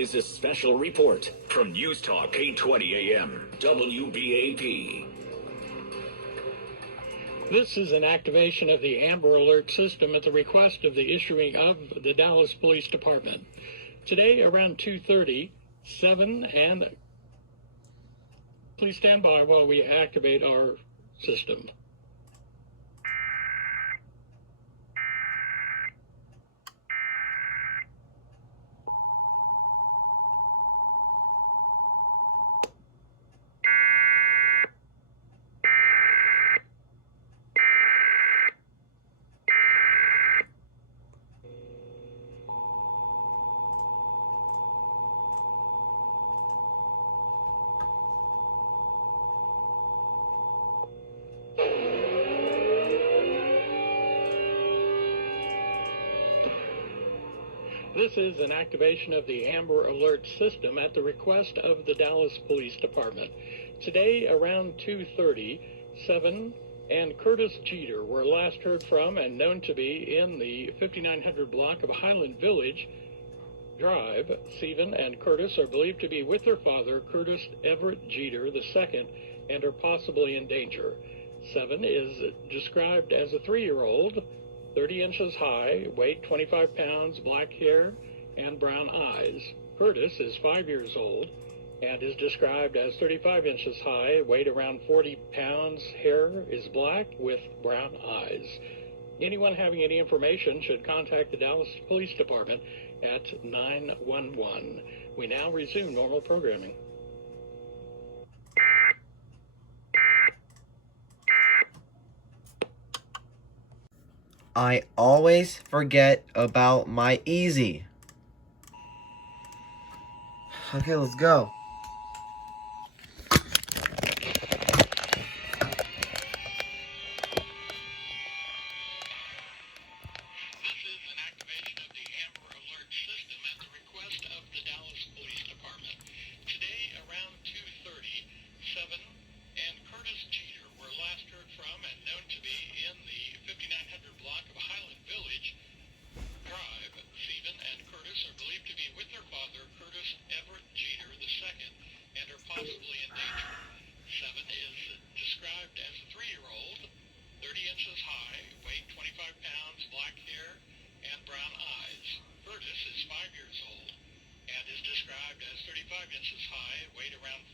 is a special report from News Talk 820 AM, WBAP. This is an activation of the Amber Alert system at the request of the issuing of the Dallas Police Department. Today around 2:30, 7 and please stand by while we activate our system. This is an activation of the Amber Alert system at the request of the Dallas Police Department. Today, around 2:30, 7 and Curtis Jeter were last heard from and known to be in the 5900 block of Highland Village Drive. Stephen and Curtis are believed to be with their father, Curtis Everett Jeter II, and are possibly in danger. 7 is described as a 3-year-old, 30 inches high, weight 25 pounds, black hair, and brown eyes. Curtis is 5 years old and is described as 35 inches high, weight around 40 pounds, hair is black with brown eyes. Anyone having any information should contact the Dallas Police Department at 911. We now resume normal programming. I always forget about my easy. Okay, let's go. Inches high, weight around